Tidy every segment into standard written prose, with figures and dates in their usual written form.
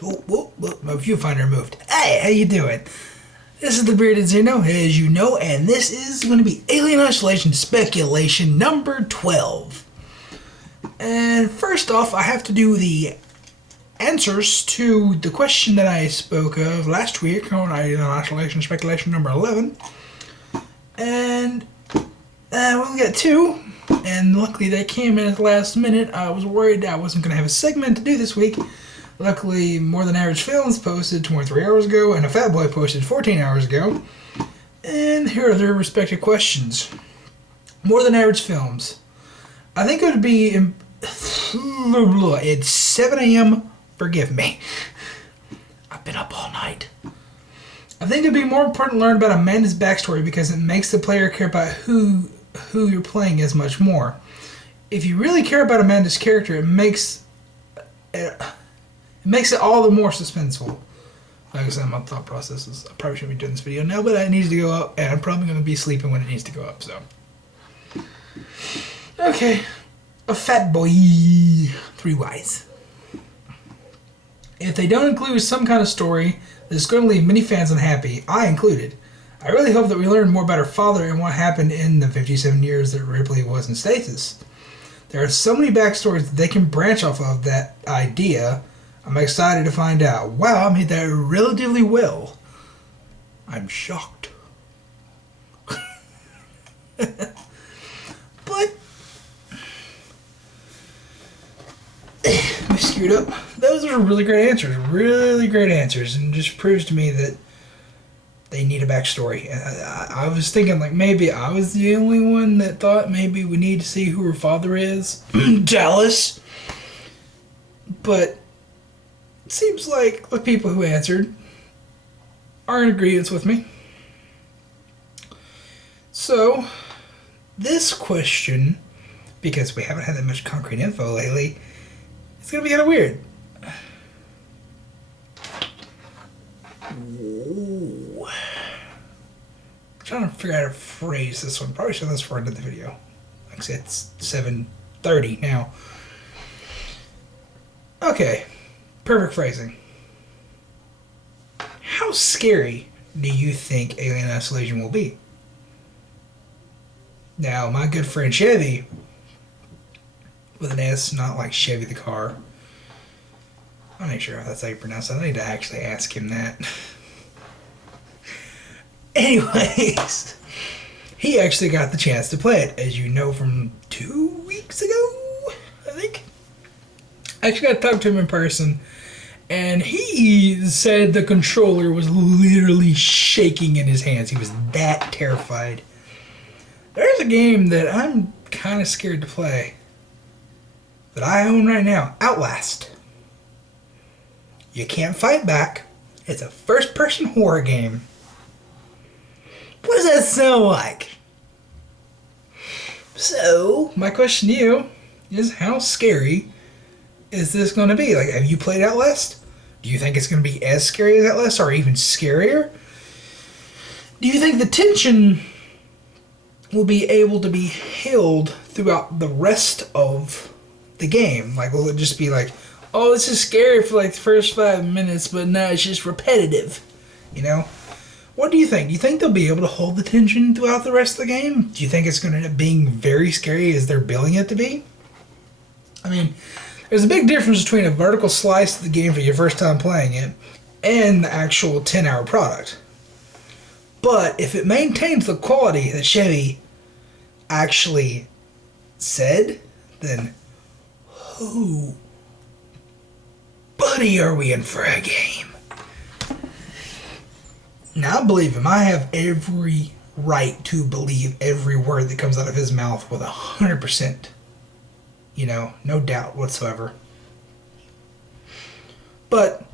My viewfinder moved. Hey, how you doing? This is the Bearded Xeno, as you know, and this is going to be Alien Isolation Speculation number 12. And first off, I have to do the answers to the question that I spoke of last week on Alien Isolation Speculation number 11. And we only got two, and luckily they came in at the last minute. I was worried I wasn't going to have a segment to do this week. Luckily, More Than Average Films posted 23 hours ago, and a Fat Boy posted 14 hours ago. And here are their respective questions. More Than Average Films. I think it would be... It's 7 a.m. Forgive me. I've been up all night. I think it'd be more important to learn about Amanda's backstory because it makes the player care about who you're playing as much more. If you really care about Amanda's character, it makes it all the more suspenseful. Like I said, my thought process is I probably shouldn't be doing this video now, but it needs to go up, and I'm probably going to be sleeping when it needs to go up, so. Okay. A Fat Boy. 3 Ys. If they don't include some kind of story that's going to leave many fans unhappy, I included, I really hope that we learn more about her father and what happened in the 57 years that Ripley was in stasis. There are so many backstories that they can branch off of that idea. I'm excited to find out. Wow, I made that relatively well. I'm shocked. But I screwed up. Those are really great answers. Really great answers. And just proves to me that they need a backstory. I was thinking like maybe I was the only one that thought maybe we need to see who her father is. Dallas. But it seems like the people who answered are in agreement with me. So, this question, because we haven't had that much concrete info lately, it's going to be kind of weird. Ooh. I'm trying to figure out how to phrase this one. Probably should have this for end of the video. Like I said, it's 7:30 now. Okay. Perfect phrasing. How scary do you think Alien Isolation will be? Now, my good friend Chevy, with an S, not like Chevy the car. I'm not sure if that's how you pronounce it. I need to actually ask him that. Anyways, he actually got the chance to play it, as you know, from 2 weeks ago, I think. I actually got to talk to him in person, and he said the controller was literally shaking in his hands. He was that terrified. There's a game that I'm kind of scared to play that I own right now, Outlast. You can't fight back. It's a first-person horror game. What does that sound like? So, my question to you is how scary is this going to be? Like, have you played Outlast? Do you think it's going to be as scary as Outlast or even scarier? Do you think the tension will be able to be held throughout the rest of the game? Like, will it just be like, oh, this is scary for like the first 5 minutes, but now it's just repetitive, you know? What do you think? Do you think they'll be able to hold the tension throughout the rest of the game? Do you think it's going to end up being very scary as they're billing it to be? I mean, there's a big difference between a vertical slice of the game for your first time playing it and the actual 10-hour product. But if it maintains the quality that Chevy actually said, then oh, buddy, are we in for a game. Now, I believe him. I have every right to believe every word that comes out of his mouth with 100%, no doubt whatsoever. But,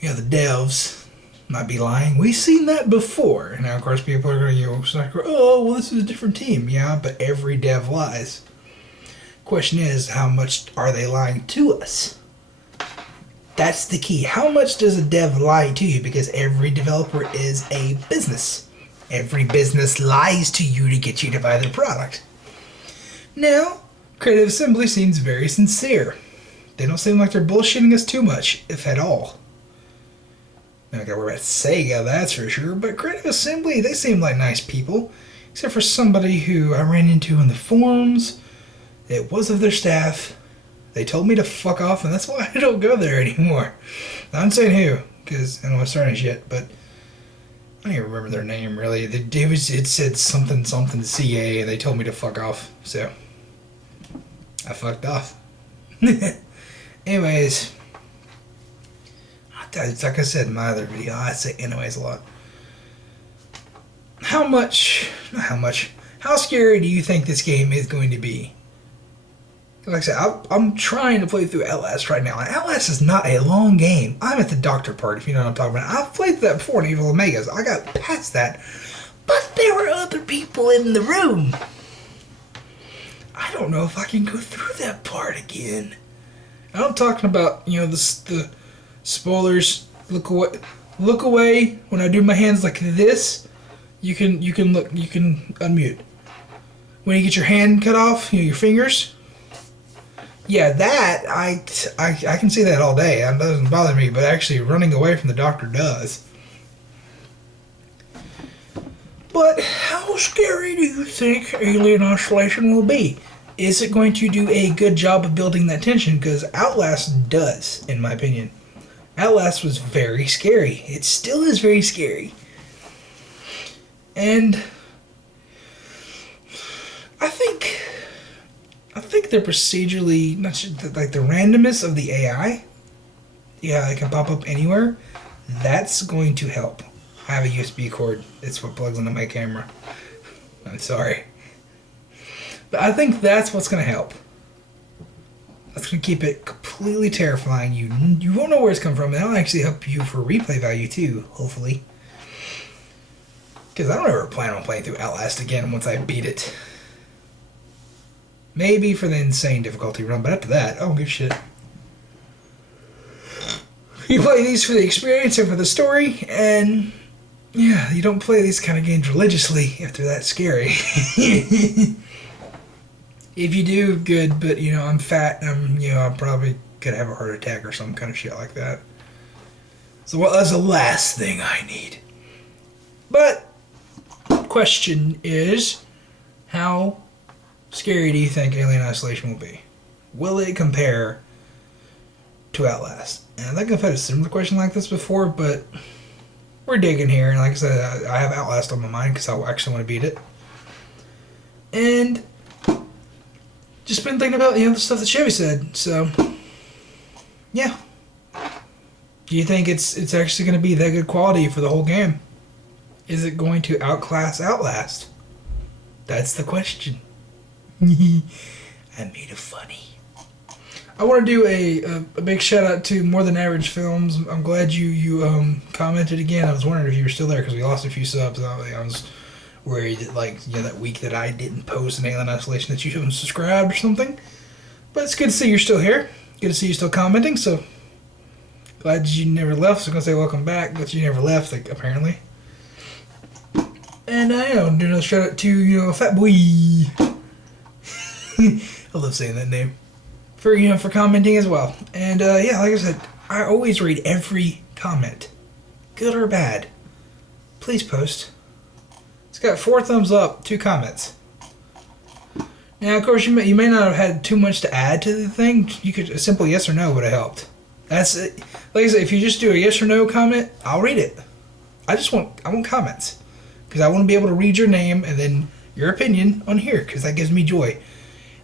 the devs might be lying. We've seen that before. Now, of course, people are going to oh, well, this is a different team. Yeah, but every dev lies. Question is, how much are they lying to us? That's the key. How much does a dev lie to you? Because every developer is a business. Every business lies to you to get you to buy their product. Now, Creative Assembly seems very sincere. They don't seem like they're bullshitting us too much, if at all. I gotta worry about Sega, that's for sure. But Creative Assembly, they seem like nice people. Except for somebody who I ran into in the forums. It was of their staff. They told me to fuck off, and that's why I don't go there anymore. I'm saying who, because I don't want to start yet, but I don't even remember their name really. It said something CA, and they told me to fuck off, so I fucked off. Anyways, it's like I said in my other video, I say anyways a lot. How scary do you think this game is going to be? Like I said, I'm trying to play through Outlast right now. And Outlast is not a long game. I'm at the doctor part, if you know what I'm talking about. I've played that before in Evil Omegas. I got past that. But there were other people in the room. I don't know if I can go through that part again. I'm talking about, the spoilers. Look away when I do my hands like this. You can unmute. When you get your hand cut off, your fingers. Yeah, that I can see that all day. It doesn't bother me, but actually running away from the doctor does. But how scary do you think Alien Isolation will be? Is it going to do a good job of building that tension? Because Outlast does, in my opinion. Outlast was very scary. It still is very scary. And I think they're procedurally, not just, like the randomness of the AI, it can pop up anywhere. That's going to help. I have a USB cord. It's what plugs into my camera. I'm sorry. But I think that's what's going to help. That's going to keep it completely terrifying. You won't know where it's come from. And that'll actually help you for replay value too, hopefully. Because I don't ever plan on playing through Outlast again once I beat it. Maybe for the insane difficulty run, but after that, I don't give a shit. You play these for the experience and for the story, and yeah, you don't play these kind of games religiously if they're that scary. If you do, good, but I'm fat, and I'm probably gonna have a heart attack or some kind of shit like that. So that's the last thing I need. But question is, how scary do you think Alien Isolation will be? Will it compare to Outlast? And I think I've had a similar question like this before, but we're digging here. And like I said, I have Outlast on my mind because I actually want to beat it. And just been thinking about the stuff that Chevy said. So yeah, do you think it's actually going to be that good quality for the whole game? Is it going to outclass Outlast? That's the question. I made it funny. I want to do a big shout out to More Than Average Films. I'm glad you commented again. I was wondering if you were still there because we lost a few subs. I was worried that that week that I didn't post an Alien Isolation that you haven't subscribed or something. But it's good to see you're still here. Good to see you still commenting. So glad you never left. So I'm gonna say welcome back, but you never left apparently. And I'm doing a shout out to Fat Boy. I love saying that name. For commenting as well. And like I said, I always read every comment. Good or bad. Please post. It's got 4 thumbs up, 2 comments. Now of course you may not have had too much to add to the thing. You could a simple yes or no would have helped. That's it. Like I said, if you just do a yes or no comment, I'll read it. I want comments. Because I want to be able to read your name and then your opinion on here, because that gives me joy.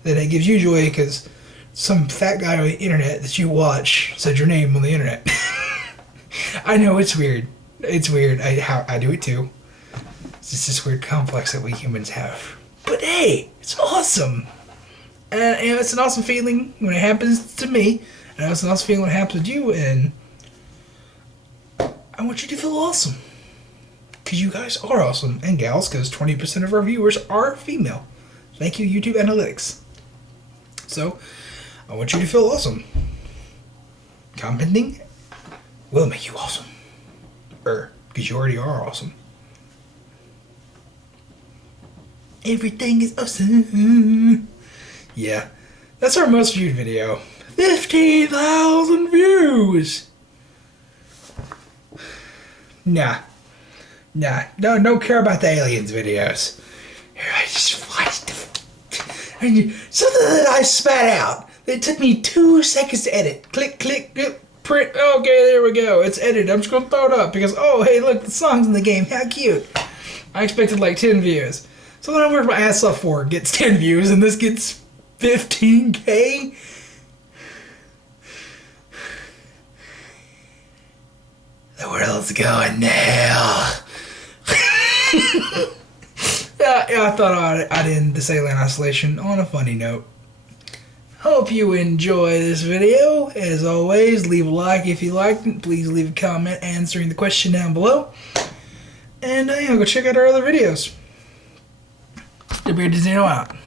Then it gives you joy because some fat guy on the internet that you watch said your name on the internet. I know, it's weird. It's weird. I do it too. It's just this weird complex that we humans have. But hey, it's awesome. And it's an awesome feeling when it happens to me. And it's an awesome feeling when it happens with you. And I want you to feel awesome. Because you guys are awesome. And gals, because 20% of our viewers are female. Thank you, YouTube Analytics. So, I want you to feel awesome. Commenting will make you awesome. Because you already are awesome. Everything is awesome. Yeah, that's our most viewed video. 15,000 views. Nah. Nah. No, don't care about the aliens videos. I just watched something that I spat out. It took me 2 seconds to edit. Click, click, print. Okay, there we go. It's edited. I'm just going to throw it up because, oh, hey, look, the song's in the game. How cute. I expected like 10 views. So then I work my ass off for it. Gets 10 views, and this gets 15K? The world's going now. Yeah, I thought I'd end this Alien Isolation on a funny note. Hope you enjoy this video. As always, leave a like if you liked it. Please leave a comment answering the question down below. And go check out our other videos. The Bearded Zeno out.